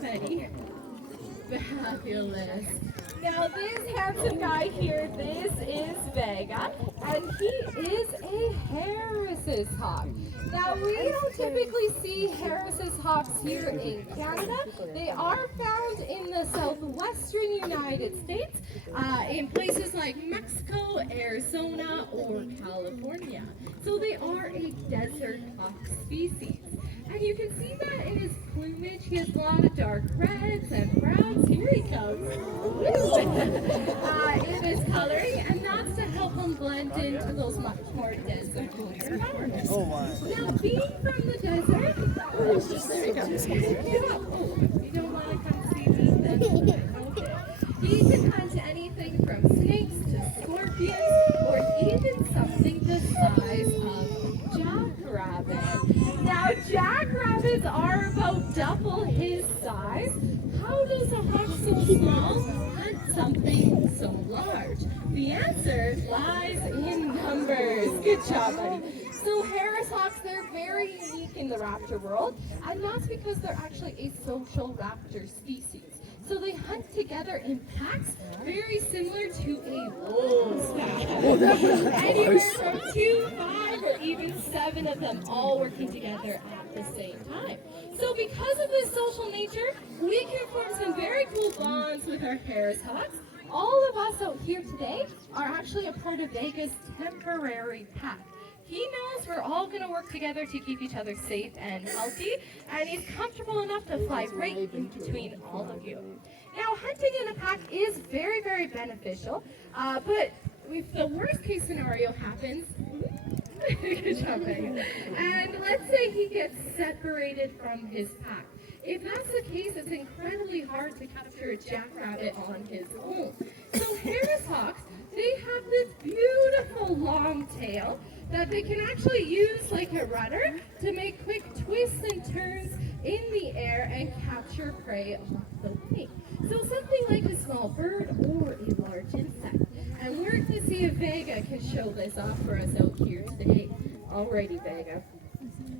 Betty. Fabulous. Now this handsome guy here, this is Vega, and he is a Harris's hawk. Now we don't typically see Harris's hawks here in Canada. They are found in the southwestern United States, in places like Mexico, Arizona, or California. So they are a desert hawk species. And you can see that in his plumage. He has a lot of dark reds and browns. Here he comes. In his coloring, and that's to help him blend into those much more desert environments. Oh, wow. Now, being from the desert, there he comes. You don't want to come see me? That's okay. He can hunt anything from snakes to scorpions, or even something the size of jackrabbit. Now, jackrabbits are about double his size. How does a hawk so small hunt something so large? The answer lies in numbers. Good job, buddy. So Harris hawks, they're very unique in the raptor world, and that's because they're actually a social raptor species. So they hunt together in packs, very similar to a wolf's pack. Anywhere from 2, 5, or even 7 of them all working together at the same time. So because of this social nature, we can form some very cool bonds with our Harris hawks. All of us out here today are actually a part of Vega's temporary pack. He knows we're all going to work together to keep each other safe and healthy, and he's comfortable enough to fly right in between all of you. Now, hunting in a pack is very, very beneficial, but if the worst case scenario happens, good job, Megan. And let's say he gets separated from his pack. If that's the case, it's incredibly hard to capture a jackrabbit on his own. So Harris hawks, they have this beautiful long tail that they can actually use like a rudder to make quick twists and turns in the air and capture prey off the wing. So something like a small bird or a large insect. And we're going to see if Vega can show this off for us out here today. Alrighty, Vega.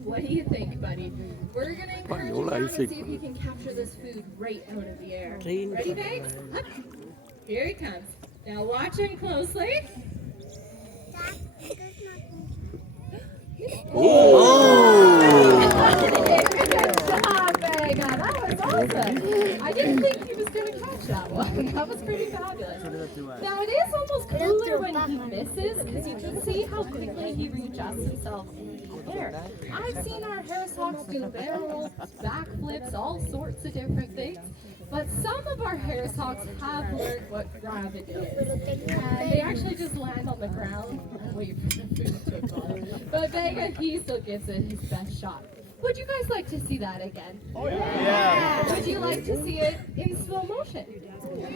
What do you think, buddy? We're going to encourage you now to see if you can capture this food right out of the air. Ready, Vegas? Up. Here he comes. Now watch him closely. Oh! Good job, Vega. That was awesome. I didn't think he was going to catch that one. That was pretty fabulous. Now, it is almost cooler when he misses, because you can see how quickly he readjusts himself in the air. I've seen our Harris hawks do barrel rolls, backflips, all sorts of different things. But some of our Harris hawks have learned what gravity is. And they actually just land on the ground and wait for the food to fall. But Vega, he still gives it his best shot. Would you guys like to see that again? Oh, yeah. Would you like to see it in slow motion?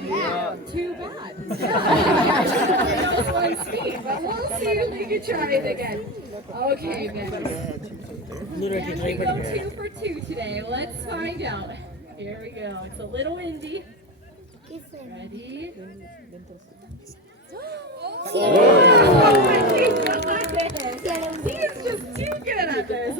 Yeah. Too bad. That was one speed, but we'll see if we can try it again. Okay, Vega. Can we go 2 for 2 today? Let's find out. Here we go. It's a little windy. Ready? Oh my goodness. He is just too good at this.